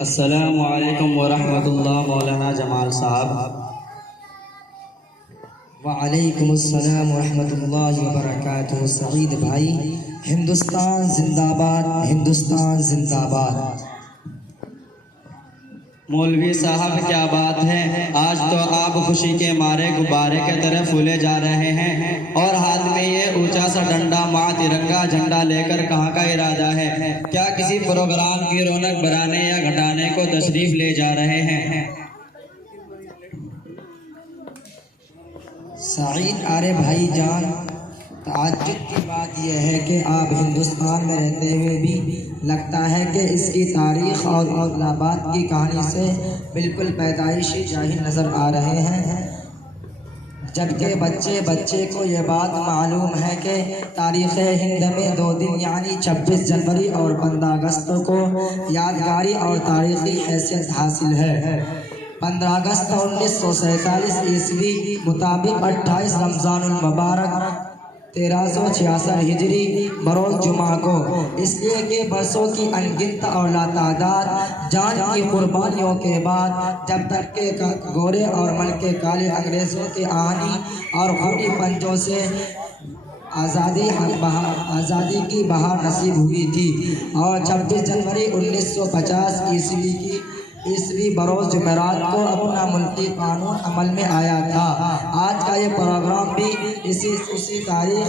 السلام علیکم ورحمۃ اللہ مولانا جمال صاحب۔ وعلیکم السلام ورحمۃ اللہ وبرکاتہ۔ سعید بھائی، ہندوستان زندہ باد، ہندوستان زندہ باد۔ مولوی صاحب کیا بات ہے، آج تو آپ خوشی کے مارے غبارے کے طرف پھولے جا رہے ہیں اور ہاتھ میں یہ اونچا سا ڈنڈا ماں ترنگا جھنڈا لے کر کہاں کا ارادہ ہے؟ کیا کسی پروگرام کی رونق بڑھانے یا گھٹانے کو تشریف لے جا رہے ہیں؟ سعید آرے بھائی جان، تعجب کی بات یہ ہے کہ آپ ہندوستان میں رہتے ہوئے بھی لگتا ہے کہ اس کی تاریخ اور انقلابات کی کہانی سے بالکل پیدائشی جاہل نظر آ رہے ہیں، جبکہ بچے کو یہ بات معلوم ہے کہ تاریخ ہند میں 2 دن یعنی 26 جنوری اور 15 اگست کو یادگاری اور تاریخی حیثیت حاصل ہے۔ 15 اگست 1947 عیسوی مطابق 28 رمضان المبارک 1366 ہجری بروز جمعہ کو، اس لیے کہ برسوں کی انگنت اور لاتعداد جان کی قربانیوں کے بعد جب تک کہ گورے اور من کے کالے انگریزوں کے آہنی اور خونی پنجوں سے آزادی کی بہار نصیب ہوئی تھی اور 26 جنوری 1950 عیسوی بروز جمعرات کو اپنا ملکی قانون عمل میں آیا تھا۔ آج کا یہ پروگرام بھی اسی تاریخ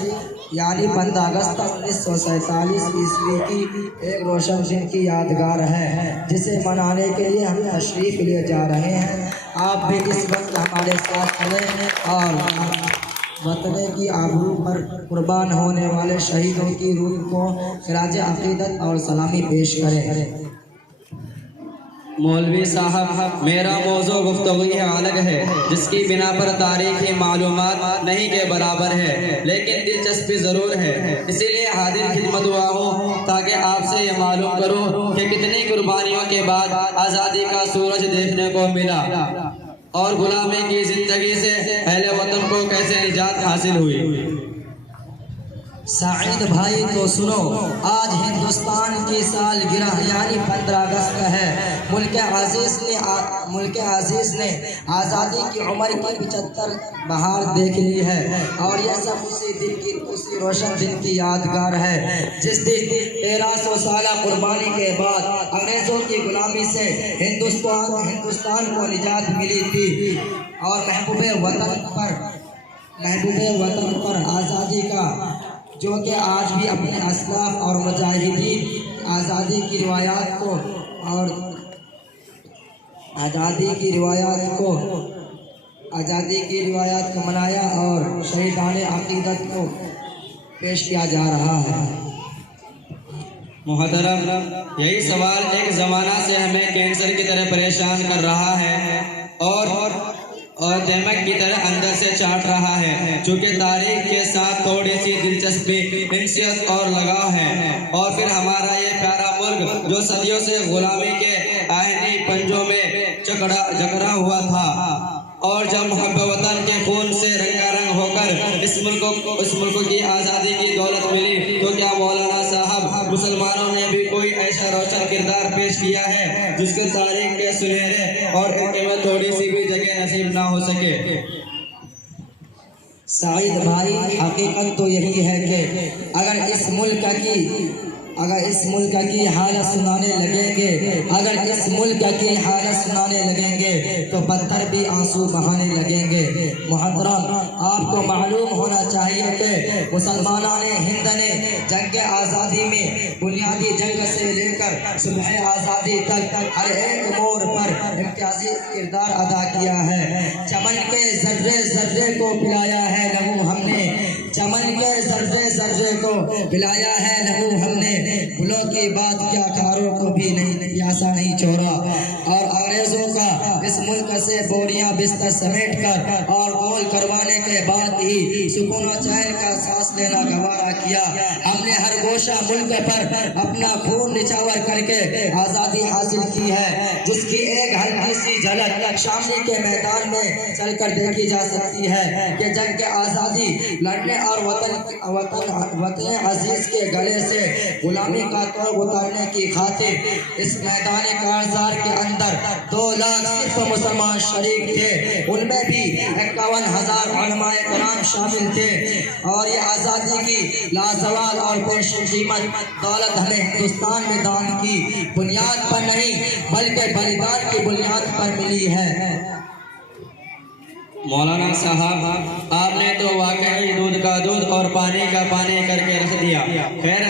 یعنی 15 اگست 1947 عیسوی کی ایک روشن دن کی یادگار ہے، جسے منانے کے لیے ہم تشریف لے جا رہے ہیں۔ آپ بھی اس وقت ہمارے ساتھ چلیں اور وطن کی آبرو پر قربان ہونے والے شہیدوں کی روح کو خراج عقیدت اور سلامی پیش کریں۔ مولوی صاحب، میرا موضوع گفتگو الگ ہے، جس کی بنا پر تاریخی معلومات نہیں کے برابر ہے، لیکن دلچسپی ضرور ہے۔ اسی لیے حاضر خدمت ہوا ہوں تاکہ آپ سے یہ معلوم کروں کہ کتنی قربانیوں کے بعد آزادی کا سورج دیکھنے کو ملا اور غلامی کی زندگی سے اہل وطن کو کیسے نجات حاصل ہوئی۔ سعید بھائی تو سنو، آج ہندوستان کی سالگرہ یعنی 15 اگست ہے۔ ملک عزیز نے آزادی کی عمر کی 75 بہار دیکھ لی ہے اور یہ سب اسی روشن دن کی یادگار ہے جس دن 1300 سالہ قربانی کے بعد انگریزوں کی غلامی سے ہندوستان کو نجات ملی تھی اور محبوب وطن پر آزادی کا، جو کہ آج بھی اپنے اسلاف اور مجاہدین آزادی کی روایات کو منایا اور شہیدان عقیدت کو پیش کیا جا رہا ہے۔ محترم، یہی سوال ایک زمانہ سے ہمیں کینسر کی طرح پریشان کر رہا ہے اور دیمک کی طرح اندر سے چاٹ رہا ہے، چونکہ تاریخ کے ساتھ تھوڑی سی دلچسپی، انسیت اور لگاؤ ہے، اور پھر ہمارا یہ پیارا ملک جو صدیوں سے غلامی کے آہنی پنجوں میں جکڑا ہوا تھا اور جب محب وطن کے خون سے رنگا رنگ ہو کر اس ملک کی آزادی کی دولت ملی، تو کیا مولانا صاحب مسلمانوں نے بھی کوئی ایسا روشن کردار پیش کیا ہے جس کو تاریخ کے سنہرے اور ان میں تھوڑی سی بھی جگہ نصیب نہ ہو سکے؟ سعید بھائی، حقیقت تو یہی ہے کہ اگر اس ملک کی حالت سنانے لگیں گے تو پتھر بھی آنسو بہانے لگیں گے۔ محترم، آپ کو معلوم ہونا چاہیے کہ مسلمانان ہند نے جنگ آزادی میں بنیادی جنگ سے لے کر صلح آزادی تک ہر ایک موڑ پر امتیازی کردار ادا کیا ہے۔ چمن کے ذرے ذرے کو پلایا ہے لہو ہم نے، چمن کے ذرے ذرے کو پلایا ہے لہو ہم نے، پھولوں کی بات کیا کاروں کو بھی نہیں پیاسا نہیں چھوڑا، اور انگریزوں کا اس ملک ملک سے بوریاں بستر سمیٹ کر اور گول کروانے کے بعد ہی سکون و چین کا سانس لینا گوارا کیا۔ ہم نے ہر گوشہ ملک پر اپنا خون نچھاور کر کے آزادی حاصل کی ہے، جس کی ایک ہلکی سی جھلک شاملی کے میدان میں چل کر دیکھی جا سکتی ہے کہ جنگ آزادی لڑنے اور وطن عزیز کے گلے سے غلامی کا توغ اتارنے کی خاطر اس میدان کارزار کے اندر 2 لاکھ صرف مسلمان شریک تھے، ان میں بھی 51,000 علماء کرام شامل تھے، اور یہ آزادی کی لازوال اور پیش قیمت دولت ہمیں ہندوستان میں دان کی بنیاد پر نہیں بلکہ بلیدان کی بنیاد پر ملی ہے۔ مولانا صاحب، آپ نے تو واقعی دودھ کا دودھ اور پانی کا پانی کر کے رکھ دیا۔ خیر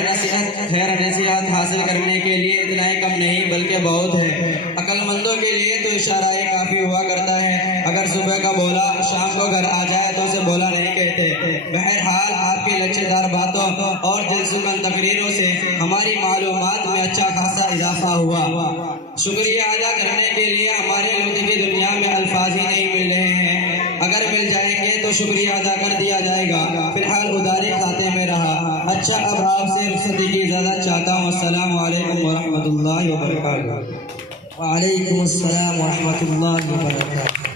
نصیحت حاصل کرنے کے لیے اتنا ہی کم نہیں بلکہ بہت ہے۔ عقل مندوں کے لیے تو اشارہ ہی کافی ہوا کرتا ہے، اگر صبح کا بولا شام کو گھر آ جائے تو اسے بولا نہیں کہتے۔ بہرحال آپ کی لچے دار باتوں اور دلسکن تقریروں سے ہماری معلومات میں اچھا خاصا اضافہ ہوا۔ شکریہ ادا کرنے کے لیے ہمارے لطف کی دنیا میں الفاظ ہی نہیں مل رہے ہیں، اگر مل جائیں گے تو شکریہ ادا کر دیا جائے گا۔ فی الحال ادارے کھاتے میں رہا۔ اچھا، اب آپ سے رخصتی کی اجازت چاہتا ہوں۔ السلام علیکم ورحمۃ اللہ وبرکاتہ۔ وعلیکم السلام ورحمۃ اللہ وبرکاتہ۔